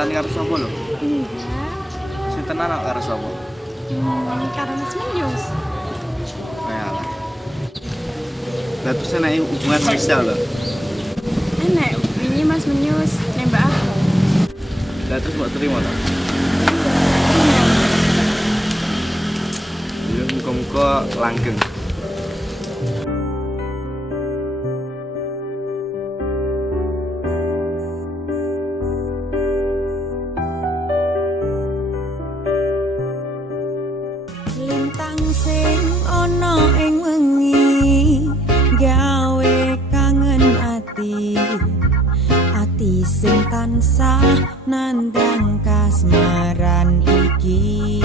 ceritane karo sapa lho? Enggak. Sing tenan karo sapa? Karo Mas Menyus. Alah. Lah terus enek hubungan sosial lho. Enek, ini Mas Menyus nembak aku. Lah terus mbok terima to? Ya muga-muga langgeng. Lintang sing ana ing wengi gawe kangen ati sing tansah nandang kasmaran iki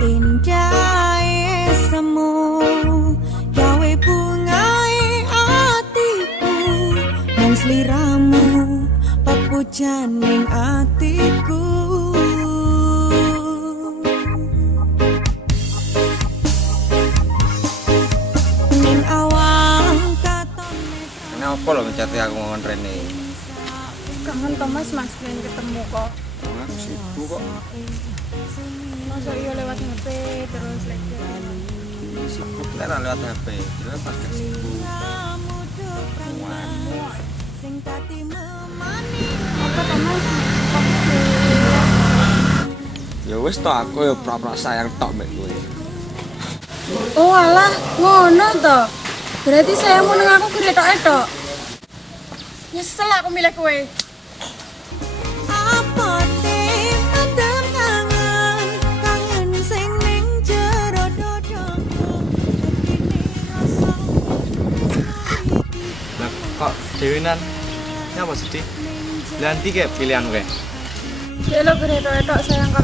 indahe semu gawe bungae atiku nang sliramu pepujaning atiku. Apa lho ngecati aku ngomong Rene? Kangen to Mas, pengen ketemu kok. Aku sibuk kok. Masa iya lewat HP terus lagi. Sibuk lah lewat HP. Jelas pas sibuk. Apa to Mas? Ya wis to aku ya pura-pura sayang tok mbek kowe. Oh alah, ngono to. Berarti sayangmu nang aku gretok-etok. Nyesel aku milih kowe. Apa deh adem kangen sing ning jero dodoku ini rasa Lah kok dewenan? Nyapa sedih? Lah ndi kayak pilihan kowe? Cek lo gretok-etok sayang karo